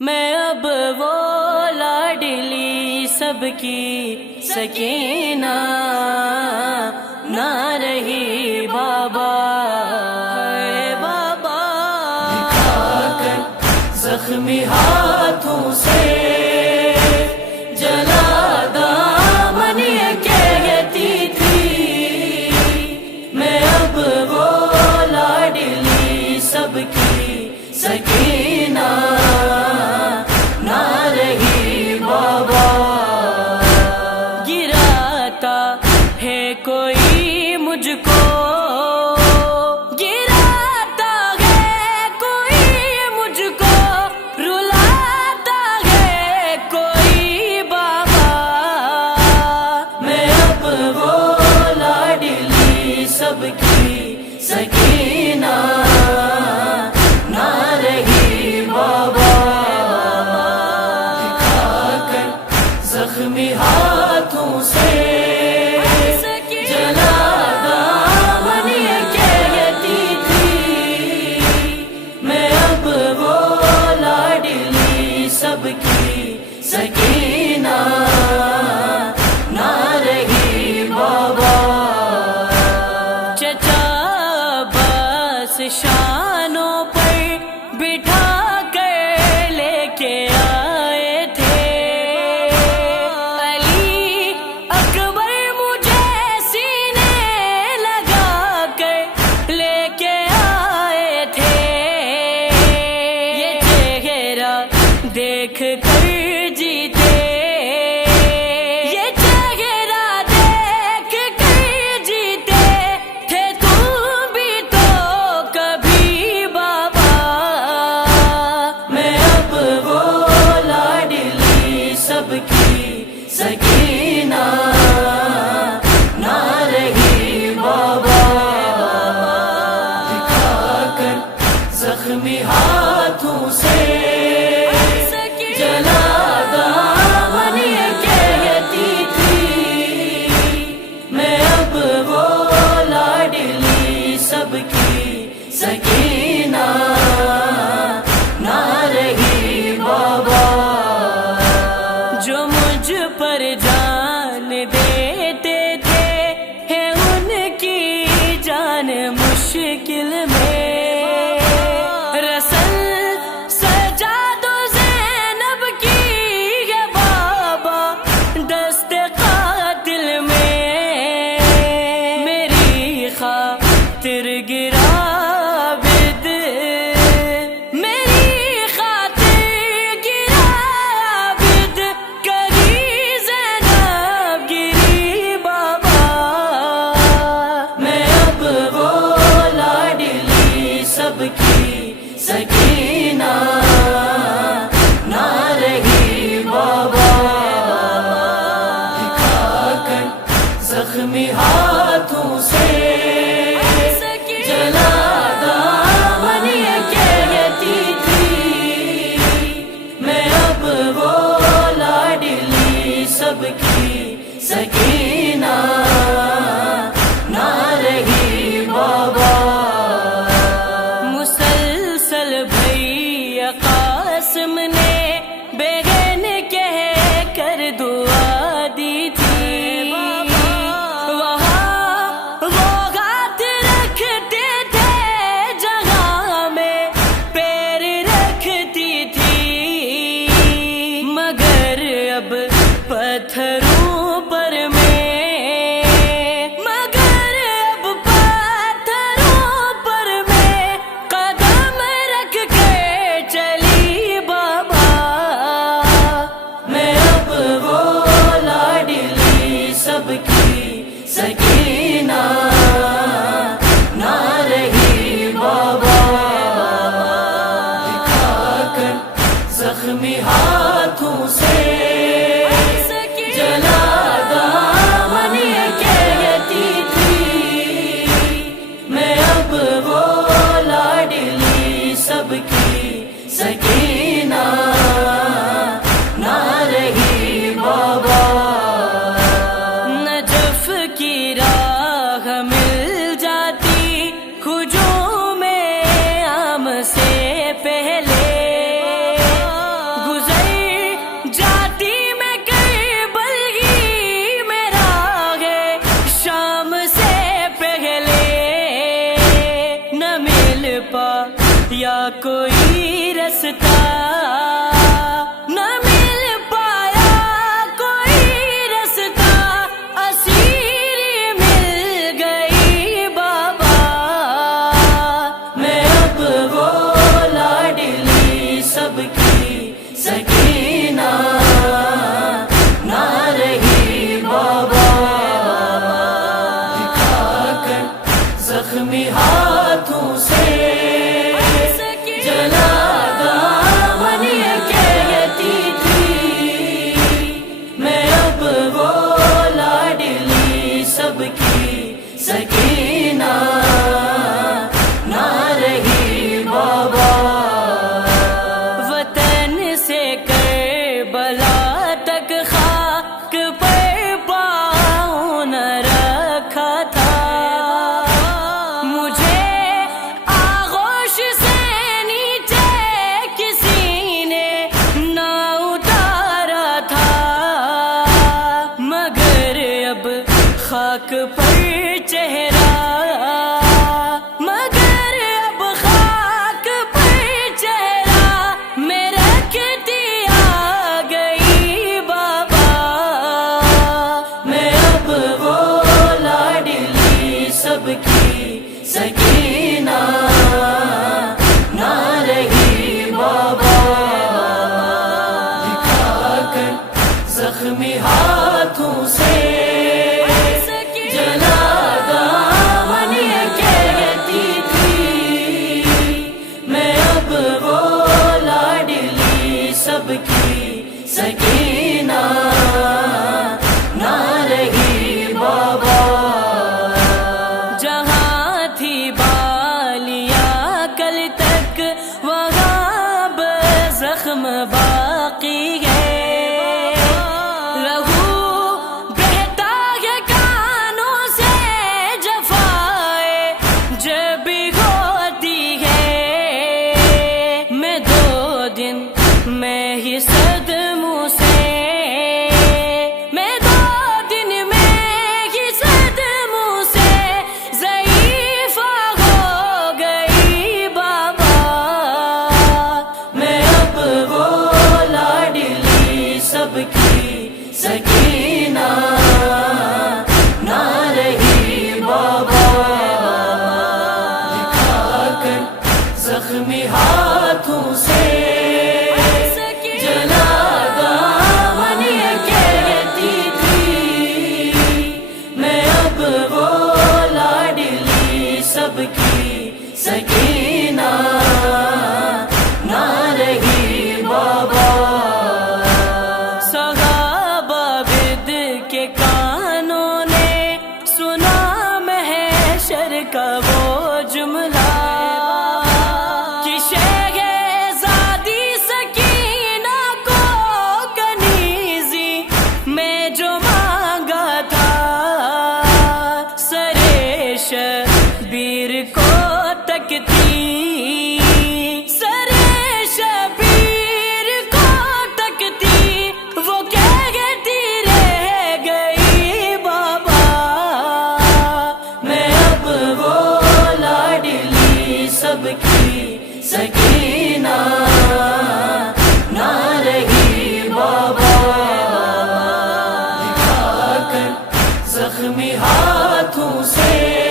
میں اب وہ لاڈلی سب کی سکینہ نہ رہی بابا، اے بابا دکھا کر زخمی ہاتھوں سے جلا دامن یہ کہتی تھی، میں اب وہ لاڈلی سب کی سکینہ نہ رہی بابا، گراتا ہے کوئی مجھ کو، گراتا ہے کوئی مجھ کو، رلاتا ہے کوئی بابا، میں اب وہ لاڈلی سب کی سکینہ نہ رہی بابا، زخمی ہاتھوں سے جلا دامن یہ کہتی تھی، میں اب وہ لاڈلی سب کی سکینہ نہ رہی بابا، چچا بس شانوں پر بٹھا کر لے کے آئے تھے، دیکھ کر جیتے یہ چہرہ دیکھ کر جیتے تھے تم بھی تو کبھی بابا، میں اب وہ لاڈلی سب کی سکینہ نہ رہی بابا، دکھا کر زخمی ہاتھوں سے جلا دامن یہ کہتی تھی، میں اب وہ لاڈلی سب کی سکینہ نہ رہی بابا، جو مجھ پر جان دیتے تھے ہے ان کی جان مشکل میں، خاطر گرا بد میری خاطر گرا بد کری زینب گری بابا، میں اب وہ لاڈلی سب کی سکینہ نہ رہی بابا، دکھا کر زخمی ہاتھوں سے جلا دامن یہ کہتی تھی، میں اب وہ لاڈلی سب کی سکینہ نہ رہی بابا، مسلسل بھیا قاسم نے بہن کہہ کر دعا دی تھی، پتھروں پر میں مگر اب پتھروں پر میں قدم رکھ کے چلی بابا، میں اب وہ لاڈلی سب کی سکینہ نہ رہی بابا، دکھا کر زخمی ہاتھوں سے جلا دامن یہ کہتی تھی، میں اب وہ لاڈلی سب کی سکینہ نہ رہی بابا، نجف کی راہ مل جاتی ہجوم عام سے پہلے، کی سکینہ نہ رہی بابا، دکھا کر زخمی ہاتھوں سے جلا دامن یہ کہتی تھی میں اب وہ لاڈلی سب کی سکینہ نہ رہی بابا، وطن سے کربلا تک خاک پر پاؤں نہ رکھا تھا، مجھے آغوش سے نیچے کسی نے نہ اتارا تھا، مگر اب خاک پر چہرہ، مگر اب خاک پر چہرہ میں رکھتی آ گئی بابا، میں اب وہ لاڈلی سب کی سکینہ نہ رہی بابا، دکھا کر زخمی ہاتھوں سے جلا دامن یہ کہتی تھی میں اب وہ لاڈلی سب کی سکینہ نہ رہی بابا، جہاں تھی بالیاں کل تک وہاں اب زخم باقی ہے، جب ہوتی ہے میں 2 دن میں ہی صدموں سے، میں 2 دن میں ہی صدموں سے ضعیف ہو گئی بابا، میں اب وہ لاڈلی سب کی سکینہ نہ رہی بابا، زخمی ہاتھوں سے جلا دامن یہ کہتی تھی میں اب وہ لاڈلی سب کی سکینہ نہ رہی بابا، صحابہ بد کے کانوں نے سنا محشر کا وہ جملہ، شہزادی سکینہ کو کنیزی میں جو مانگا تھا، سرے شبیر کو تکتی، سرے شبیر کو تکتی وہ کہتی رہ گئی بابا، میں اب وہ لاڈلی سب کی سکینہ نہ رہی بابا، دکھا کر زخمی ہاتھوں سے